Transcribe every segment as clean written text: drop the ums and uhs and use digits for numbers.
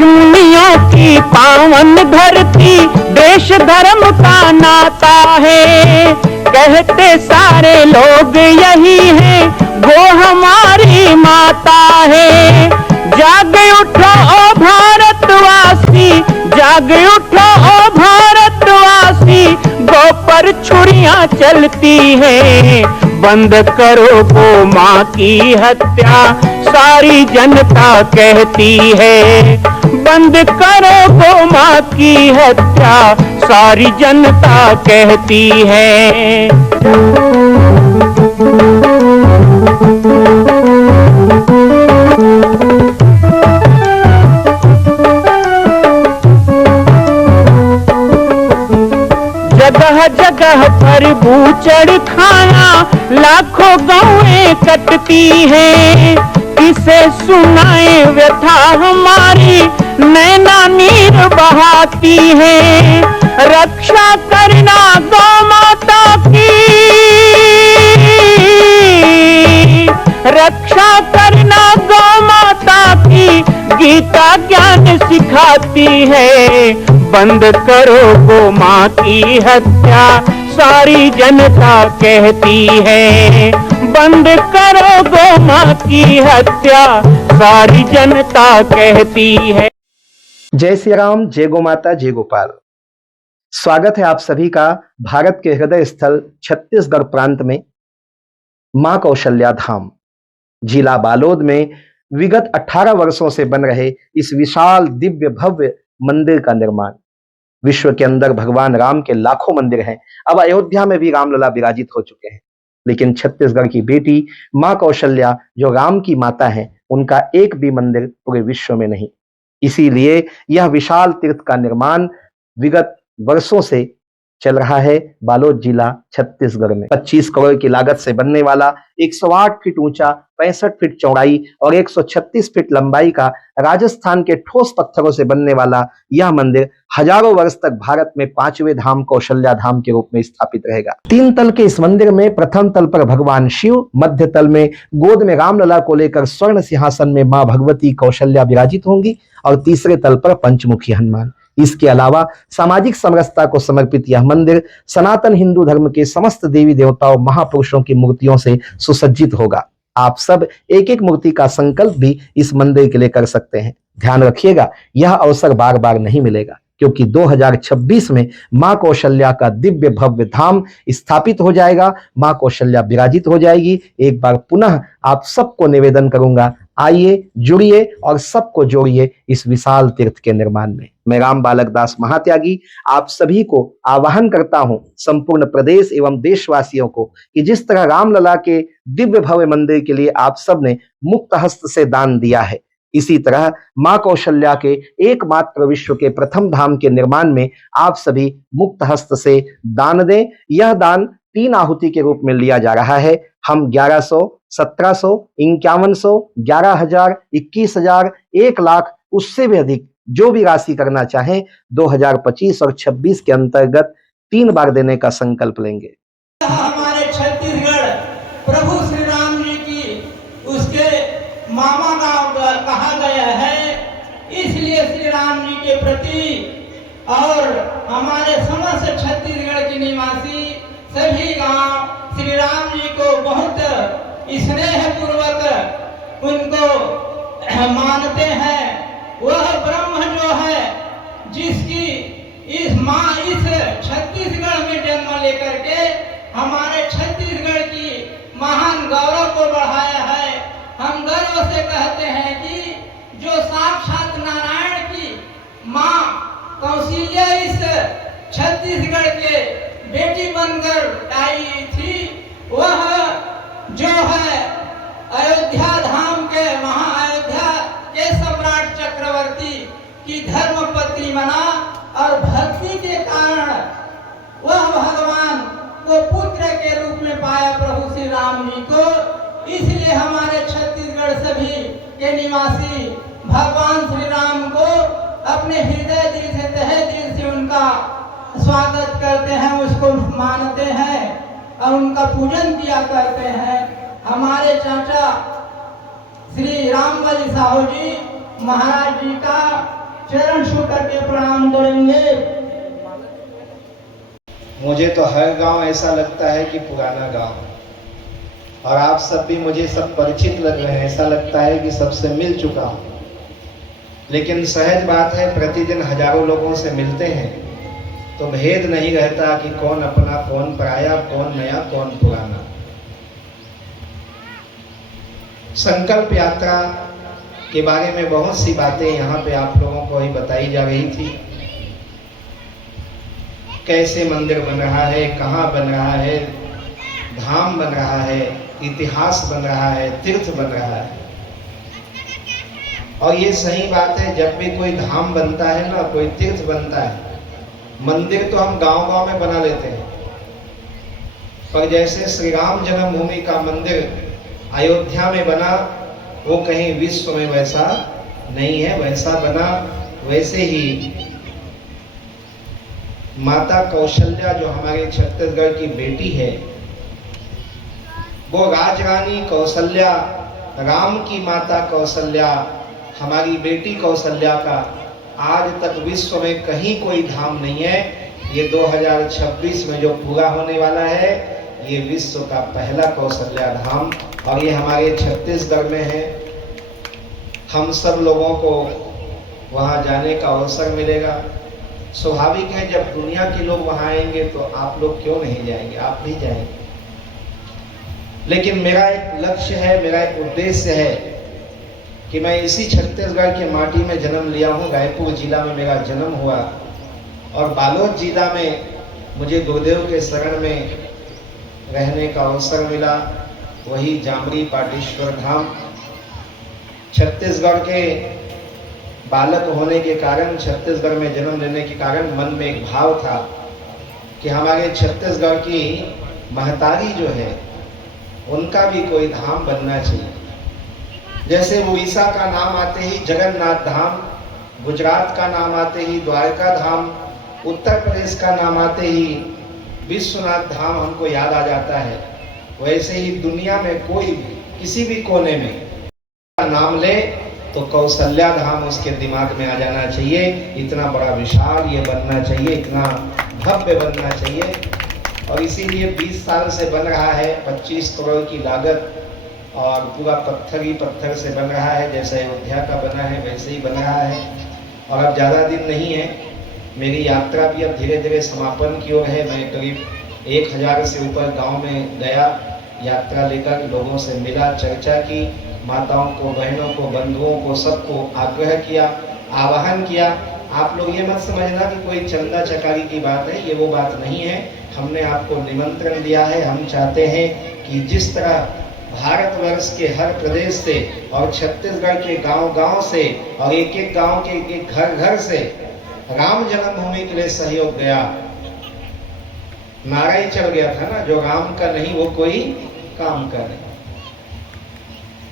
ऋषिमुनियों की पावन धरती, देश धर्म का नाता है। कहते सारे लोग यही है, वो हमारी माता है। जाग उठो ओ भारतवासी, जाग उठो ओ भारतवासी, गौ पर छुरियां चलती है। बंद करो गौ माँ की हत्या, सारी जनता कहती है। बंद करो गौ माँ की हत्या, सारी जनता कहती है। जगह जगह पर बूचड़ खाना, लाखों गौएं कटती हैं। किसे सुनाए व्यथा हमारी, नैना नीर बहाती है। रक्षा करना गौ माता की, रक्षा करना गौ माता की, गीता ज्ञान सिखाती है। बंद करो गौ माँ की हत्या, सारी जनता कहती है। बंद करो गौ माँ की हत्या, सारी जनता कहती है। जय श्री राम, जय गौ माता, जय गोपाल। स्वागत है आप सभी का भारत के हृदय स्थल छत्तीसगढ़ प्रांत में मां कौशल्या धाम जिला बालोद में विगत 18 वर्षों से बन रहे इस विशाल दिव्य भव्य मंदिर का निर्माण। विश्व के अंदर भगवान राम के लाखों मंदिर हैं, अब अयोध्या में भी रामलला विराजित हो चुके हैं, लेकिन छत्तीसगढ़ की बेटी मां कौशल्या जो राम की माता है, उनका एक भी मंदिर पूरे विश्व में नहीं। इसीलिए यह विशाल तीर्थ का निर्माण विगत वर्षों से चल रहा है बालोद जिला छत्तीसगढ़ में। 25 करोड़ की लागत से बनने वाला 108 फीट ऊंचा, 65 फीट चौड़ाई और 136 फीट लंबाई का राजस्थान के ठोस पत्थरों से बनने वाला यह मंदिर हजारों वर्ष तक भारत में 5वें धाम कौशल्या धाम के रूप में स्थापित रहेगा। 3 तल के इस मंदिर में प्रथम तल पर भगवान शिव, मध्य तल में गोद में रामलला को लेकर स्वर्ण सिंहासन में मां भगवती कौशल्या विराजित होंगी और तीसरे तल पर पंचमुखी हनुमान। इसके अलावा सामाजिक समरसता को समर्पित यह मंदिर सनातन हिंदू धर्म के समस्त देवी देवताओं महापुरुषों की मूर्तियों से सुसज्जित होगा। आप सब एक एक मूर्ति का संकल्प भी इस मंदिर के लिए कर सकते हैं। ध्यान रखिएगा, यह अवसर बार बार नहीं मिलेगा, क्योंकि 2026 में मां कौशल्या का दिव्य भव्य धाम स्थापित हो जाएगा, मां कौशल्या विराजित हो जाएगी। एक बार पुनः आप सबको निवेदन करूंगा, आइए, जुड़िए और सबको जोड़िए इस विशाल तीर्थ के निर्माण में। मैं राम बालक दास महात्यागी आप सभी को आह्वान करता हूं, संपूर्ण प्रदेश एवं देशवासियों को, कि जिस तरह रामलला के दिव्य भव्य मंदिर के लिए आप सब ने मुक्त हस्त से दान दिया है, इसी तरह मां कौशल्या के एकमात्र विश्व के प्रथम धाम के निर्माण में आप सभी मुक्त हस्त से दान दें। यह दान 3 आहुति के रूप में लिया जा रहा है। हम 1100, 1700, 5100, 11,000, 21,000, 1 लाख, उससे भी अधिक जो भी राशि करना चाहें 2025 और 26 के अंतर्गत 3 बार देने का संकल्प लेंगे। हमारे छत्तीसगढ़ प्रभु श्री राम जी की उसके मामा गांव कहा गया है, इसलिए श्री राम जी के प्रति और हमारे समस्त छत्तीसगढ़ के निवासी सभी गांव श्री राम जी को बहुत स्नेह पूर्वक उनको मानते हैं। वह ब्रह्म जो है, जिसकी इस छत्तीसगढ़ में जन्म लेकर के हमारे छत्तीसगढ़ की महान गौरव को बढ़ाया है। हम गर्व से कहते हैं कि जो साक्षात नारायण की माँ कौशल्या इस छत्तीसगढ़ के बेटी बनकर आई थी, वह जो है अयोध्या धाम के महाअयोध्या के सम्राट चक्रवर्ती की धर्मपत्नी बना और भक्ति के कारण वह भगवान को पुत्र के रूप में पाया प्रभु श्री राम जी को। इसलिए हमारे छत्तीसगढ़ सभी के निवासी भगवान श्री राम को अपने हृदय दिल से तहे दिल से उनका स्वागत करते हैं, उसको मानते हैं और उनका पूजन किया करते हैं। हमारे चाचा श्री रामबली साहू जी महाराज जी का चरण छू करके प्रणाम करेंगे। मुझे तो हर गांव ऐसा लगता है कि पुराना गांव, और आप सब भी मुझे सब परिचित लग रहे हैं, ऐसा लगता है कि सबसे मिल चुका हूँ। लेकिन सहज बात है, प्रतिदिन हजारों लोगों से मिलते हैं तो भेद नहीं रहता कि कौन अपना, कौन पराया, कौन नया, कौन पुराना। संकल्प यात्रा के बारे में बहुत सी बातें यहाँ पे आप लोगों को ही बताई जा रही थी। कैसे मंदिर बन रहा है, कहाँ बन रहा है, धाम बन रहा है, इतिहास बन रहा है, तीर्थ बन रहा है। और ये सही बात है, जब भी कोई धाम बनता है ना, कोई तीर्थ बनता है, मंदिर तो हम गांव-गांव में बना लेते हैं, पर जैसे श्री राम जन्मभूमि का मंदिर अयोध्या में बना, वो कहीं विश्व में वैसा नहीं है। वैसा बना, वैसे ही माता कौशल्या जो हमारे छत्तीसगढ़ की बेटी है, वो राजरानी कौशल्या, राम की माता कौशल्या, हमारी बेटी कौशल्या का आज तक विश्व में कहीं कोई धाम नहीं है। ये 2026 में जो पूरा होने वाला है, ये विश्व का पहला कौशल्या धाम, और ये हमारे छत्तीसगढ़ में है। हम सब लोगों को वहाँ जाने का अवसर मिलेगा। स्वाभाविक है, जब दुनिया के लोग वहाँ आएंगे तो आप लोग क्यों नहीं जाएंगे, आप भी जाएंगे। लेकिन मेरा एक लक्ष्य है, मेरा एक उद्देश्य है कि मैं इसी छत्तीसगढ़ की माटी में जन्म लिया हूँ। रायपुर जिला में मेरा जन्म हुआ, और बालोद जिला में मुझे गुरुदेव के शरण में रहने का अवसर मिला, वही जामरी पाटेश्वर धाम। छत्तीसगढ़ के बालक होने के कारण, छत्तीसगढ़ में जन्म लेने के कारण मन में एक भाव था कि हमारे छत्तीसगढ़ की महतारी जो है, उनका भी कोई धाम बनना चाहिए। जैसे उड़ीसा का नाम आते ही जगन्नाथ धाम, गुजरात का नाम आते ही द्वारका धाम, उत्तर प्रदेश का नाम आते ही विश्वनाथ धाम हमको याद आ जाता है, वैसे ही दुनिया में कोई भी किसी भी कोने में नाम ले तो कौशल्या धाम उसके दिमाग में आ जाना चाहिए। इतना बड़ा विशाल ये बनना चाहिए, इतना भव्य बनना चाहिए। और इसीलिए 20 साल से बन रहा है, 25 करोड़ की लागत, और पूरा पत्थर ही पत्थर से बन रहा है। जैसे अयोध्या का बना है वैसे ही बन रहा है। और अब ज़्यादा दिन नहीं है, मेरी यात्रा भी अब धीरे धीरे समापन की ओर है। मैं करीब 1000 से ऊपर गांव में गया, यात्रा लेकर लोगों से मिला, चर्चा की, माताओं को, बहनों को, बंधुओं को, सबको आग्रह किया, आह्वान किया। आप लोग ये मत समझना कि कोई चंदा चकारी की बात है, ये वो बात नहीं है। हमने आपको निमंत्रण दिया है। हम चाहते हैं कि जिस तरह भारतवर्ष के हर प्रदेश से और छत्तीसगढ़ के गांव-गांव से और एक-एक गांव के एक-एक घर-घर से राम जन्मभूमि के लिए सहयोग गया, नारा ही चल गया था ना, जो राम का नहीं वो कोई काम करे।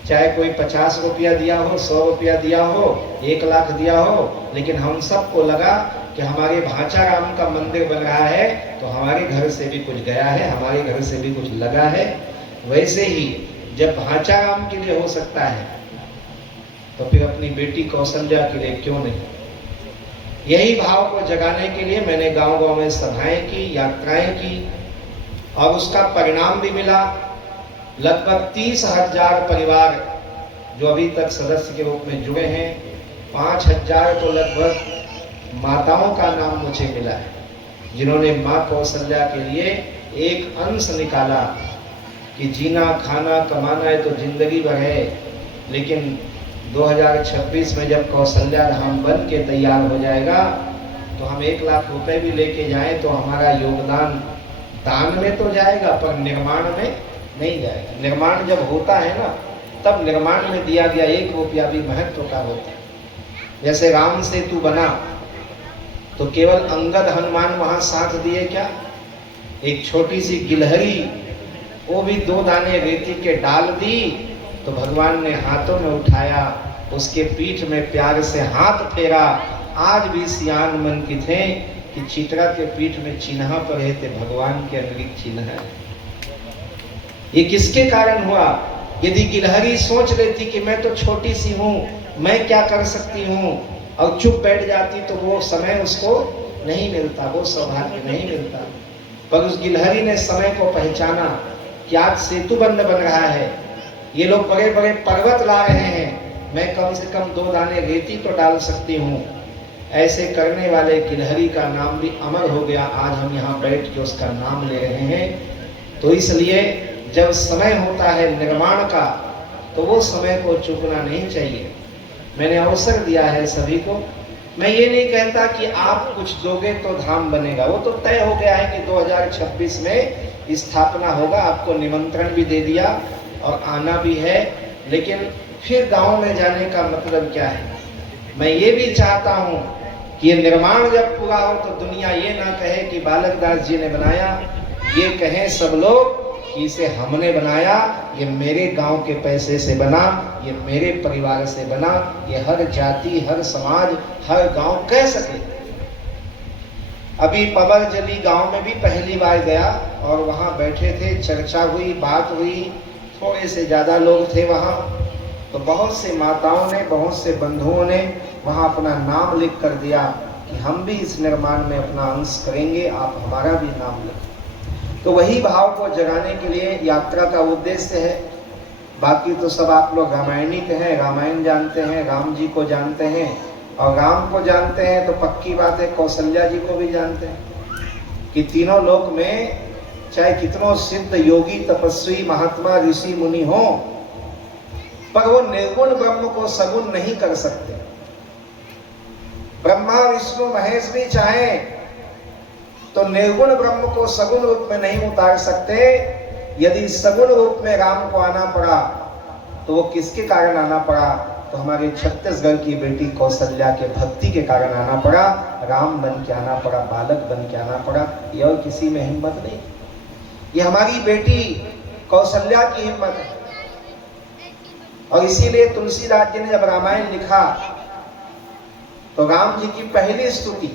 चाहे कोई 50 रुपया दिया हो, 100 रुपया दिया हो, 1 लाख दिया हो, लेकिन हम सबको लगा कि हमारे भांचा राम का मंदिर बन रहा है तो हमारे घर से भी कुछ गया है, हमारे घर से भी कुछ लगा है। वैसे ही जब भांचा राम के लिए हो सकता है तो फिर अपनी बेटी कौशल्या के लिए क्यों नहीं। यही भाव को जगाने के लिए मैंने गांव-गांव में सभाएं की, यात्राएं की, और उसका परिणाम भी मिला। लगभग 30,000 परिवार जो अभी तक सदस्य के रूप में जुड़े हैं, 5,000 तो लगभग माताओं का नाम मुझे मिला है, जिन्होंने माँ कौशल्या के लिए एक अंश निकाला कि जीना, खाना, कमाना है तो जिंदगी भर है, लेकिन 2026 में जब कौशल्या धाम बन के तैयार हो जाएगा तो हम 1 लाख रुपए भी लेके जाएं तो हमारा योगदान दान में तो जाएगा, पर निर्माण में नहीं जाएगा। निर्माण जब होता है ना, तब निर्माण में दिया गया 1 रुपया भी महत्व का होता है। जैसे राम सेतु बना तो केवल अंगद हनुमान वहां साथ दिए क्या, एक छोटी सी गिलहरी, वो भी 2 दाने रेती के डाल दी तो भगवान ने हाथों में उठाया, उसके पीठ में प्यार से हाथ फेरा। आज भी सियान मन की थे कि चित्रा के पीठ में चिन्ह पर है ते भगवान के अंगिक चिन्ह है। ये किसके कारण हुआ? यदि गिलहरी सोच लेती कि मैं तो छोटी सी हूँ, मैं क्या कर सकती हूँ, और चुप बैठ जाती तो वो समय उसको नहीं मिलता, वो सौभाग्य नहीं मिलता। पर उस गिलहरी ने समय को पहचाना कि आज सेतु बंद बन रहा है, ये लोग बड़े बड़े पर्वत ला रहे हैं, मैं कम से कम 2 दाने रेती तो डाल सकती हूँ। ऐसे करने वाले गिलहरी का नाम भी अमर हो गया। आज हम यहाँ बैठ के उसका नाम ले रहे हैं। तो इसलिए जब समय होता है निर्माण का, तो वो समय को चूकना नहीं चाहिए। मैंने अवसर दिया है सभी को। मैं ये नहीं कहता कि आप कुछ दोगे तो धाम बनेगा, वो तो तय हो गया है कि 2026 में स्थापना होगा। आपको निमंत्रण भी दे दिया और आना भी है, लेकिन फिर गांव में जाने का मतलब क्या है? मैं ये भी चाहता हूँ कि ये निर्माण जब पूरा हो तो दुनिया ये ना कहे कि बालक दास जी ने बनाया, ये कहें सब लोग कि इसे हमने बनाया, ये मेरे गांव के पैसे से बना, ये मेरे परिवार से बना। ये हर जाति, हर समाज, हर गांव कह सके। अभी पवरजली गांव में भी पहली बार गया और वहां बैठे थे, चर्चा हुई, बात हुई, थोड़े से ज्यादा लोग थे वहां। तो बहुत से माताओं ने, बहुत से बंधुओं ने वहां अपना नाम लिख कर दिया कि हम भी इस निर्माण में अपना अंश करेंगे, आप हमारा भी नाम लिखें। तो वही भाव को जगाने के लिए यात्रा का उद्देश्य है। बाकी तो सब आप लोग रामायणिक हैं, रामायण जानते हैं, राम जी को जानते हैं, और राम को जानते हैं तो पक्की बात है कौशल्या जी को भी जानते हैं कि तीनों लोक में चाहे कितनों सिद्ध योगी, तपस्वी, महात्मा, ऋषि, मुनि हो, पर वो निर्गुण ब्रह्म को सगुण नहीं कर सकते। ब्रह्मा, विष्णु, महेश भी चाहे तो निर्गुण ब्रह्म को सगुण रूप में नहीं उतार सकते। यदि सगुण रूप में राम को आना पड़ा तो वो किसके कारण आना पड़ा? तो हमारे छत्तीसगढ़ की बेटी कौशल्या के भक्ति के कारण आना पड़ा, राम बन के आना पड़ा, बालक बन के आना पड़ा। ये और किसी में हिम्मत नहीं, ये हमारी बेटी कौशल्या की हिम्मत है। और इसीलिए तुलसीदास जी ने जब रामायण लिखा तो राम जी की पहली स्तुति,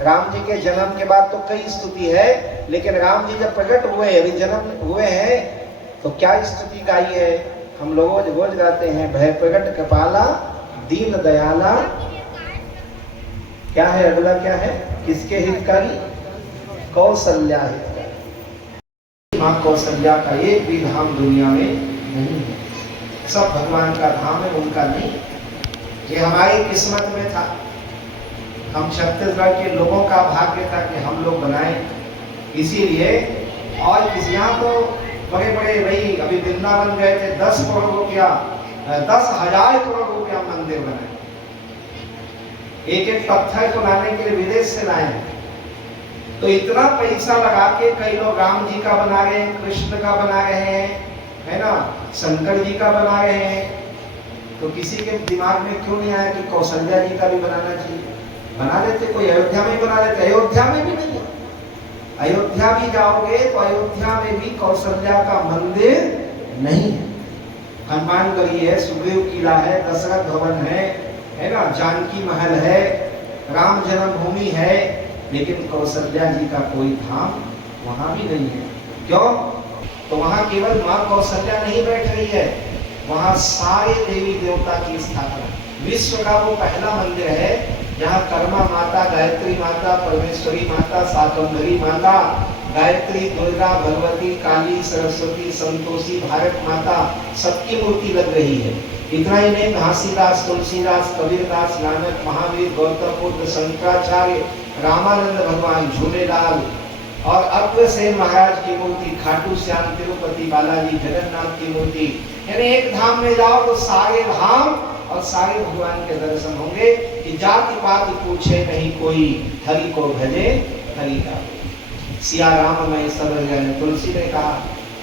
राम जी के जन्म के बाद तो कई स्तुति है, लेकिन राम जी जब प्रकट हुए, अभी जन्म हुए हैं, तो क्या स्तुति गाई है? हम लोग रोज गाते हैं, भय प्रकट कृपाला, दीन दयाला, क्या है अगला, क्या है? किसके हितकारी? कौशल्या हितकारी। माँ कौशल्या का एक भी धाम दुनिया में नहीं है, सब भगवान का धाम है, उनका नहीं। ये हमारी किस्मत में था, हम छत्तीसगढ़ के लोगों का भाग्य था कि हम लोग बनाए। इसीलिए और किसी यहाँ तो बड़े बड़े भाई अभी वृंदावन गए थे, 10 करोड़ रुपया, 10,000 करोड़ रुपया मंदिर बनाए। एक एक पत्थर को लाने के लिए विदेश से लाए। तो इतना पैसा लगा के कई लोग राम जी का बना रहे हैं, कृष्ण का बना रहे हैं, है ना, शंकर जी का बना रहे हैं। तो किसी के दिमाग में क्यों नहीं आया कि कौशल्या जी का भी बनाना चाहिए? बना लेते, कोई अयोध्या में बना लेते। अयोध्या में भी नहीं है। अयोध्या भी जाओगे तो अयोध्या में भी कौशल्या का मंदिर नहीं है। हनुमानगढ़ी है, सुग्रीव किला है, दशरथ भवन है ना, जानकी महल है, राम जन्मभूमि है, लेकिन कौशल्या जी का कोई धाम वहां भी नहीं है। क्यों? तो वहां केवल माँ कौशल्या नहीं बैठ रही है, वहां सारे देवी देवता की स्थापना। विश्व का वो पहला मंदिर है जहाँ कर्मा माता, गायत्री माता, परमेश्वरी माता, शाकंभरी माता, गायत्री, दुर्गा, भगवती, काली, सरस्वती, संतोषी, भारत माता, सबकी मूर्ति लग रही है। इतना ही नहीं, घासीदास, तुलसीदास, कबीरदास, नानक, महावीर, गौतम बुद्ध, शंकराचार्य, रामानंद भगवान, झूलेलाल और अग्रसेन महाराज की मूर्ति, खाटू श्याम, तिरुपति बालाजी, जगन्नाथ की मूर्ति। यानी एक धाम में जाओ तो सारे धाम और सारे भगवान के दर्शन होंगे कि जाति पाति पूछे नहीं कोई, हरि को भजे हरि का। सिया राम में सब जन, तुलसी ने कहा,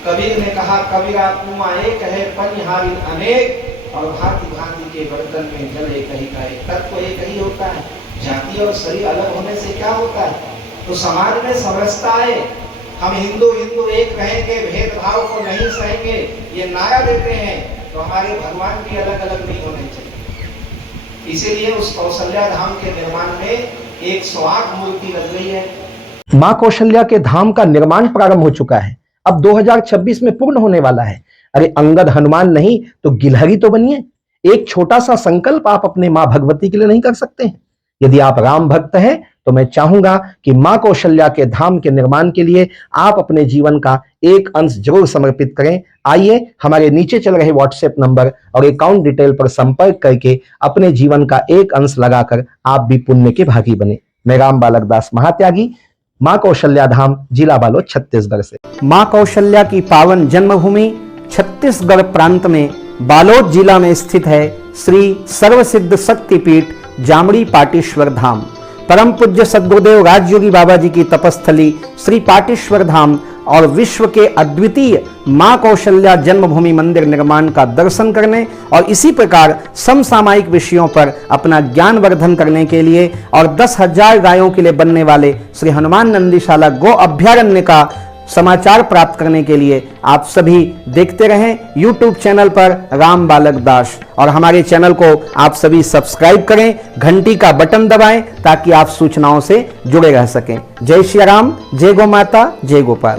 कबीर ने कहा, कबीरा कुआं एक है, पनिहारी अनेक, और भांति भांति के बर्तन में जल एक ही का। एक तत्व एक ही होता है, जाति और शरीर अलग होने से क्या होता है? तो समाज में समरसता है। हम हिंदू हिंदू एक रहेंगे, भेदभाव को नहीं सहेंगे, ये नारा देते हैं, तो हमारे भगवान भी अलग अलग नहीं होने चाहिए। इसीलिए उस कौशल्या धाम के निर्माण में 108 मूर्ति लग गई है। मां कौशल्या के धाम का निर्माण प्रारंभ हो चुका है, अब 2026 में पूर्ण होने वाला है। अरे अंगद हनुमान नहीं तो गिलहरी तो बनिए, एक छोटा सा संकल्प आप अपने मां भगवती के लिए नहीं कर सकते हैं? यदि आप राम भक्त हैं तो मैं चाहूंगा कि मां कौशल्या के धाम के निर्माण के लिए आप अपने जीवन का एक अंश जरूर समर्पित करें। आइए हमारे नीचे चल रहे व्हाट्सएप नंबर और अकाउंट डिटेल पर संपर्क करके अपने जीवन का एक अंश लगाकर आप भी पुण्य के भागी बने। मैं राम बालक दास महात्यागी, मां कौशल्या धाम, जिला बालोद, छत्तीसगढ़ से। मां कौशल्या की पावन जन्मभूमि छत्तीसगढ़ प्रांत में बालोद जिला में स्थित है श्री सर्वसिद्ध शक्तिपीठ जामड़ी पाटेश्वर धाम। परम पूज्य सद्गुरुदेव राजयोगी बाबा जी की तपस्थली श्री पाटेश्वर धाम और विश्व के अद्वितीय मां कौशल्या जन्मभूमि मंदिर निर्माण का दर्शन करने और इसी प्रकार समसामयिक विषयों पर अपना ज्ञान वर्धन करने के लिए और 10,000 गायों के लिए बनने वाले श्री हनुमान नंदीशाला गो अभ्यारण्य का समाचार प्राप्त करने के लिए आप सभी देखते रहें YouTube चैनल पर राम बालक दास, और हमारे चैनल को आप सभी सब्सक्राइब करें, घंटी का बटन दबाएं ताकि आप सूचनाओं से जुड़े रह सकें। जय श्री राम, जय गौ माता, जय गोपाल।